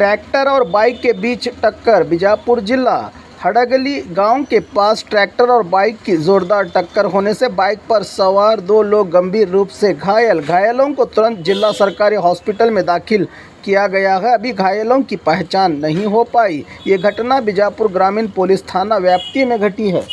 Tractor और bike के बीच टक्कर। बीजापुर जिला हड़गली गांव के पास ट्रैक्टर और बाइक की जोरदार टक्कर होने से बाइक पर सवार 2 लोग गंभीर रूप से घायल। घायलों को तुरंत जिला सरकारी हॉस्पिटल में दाखिल किया गया है। अभी घायलों की पहचान नहीं हो पाई। ये घटना बीजापुर ग्रामीण पुलिस थाना व्याप्ति में घटी है।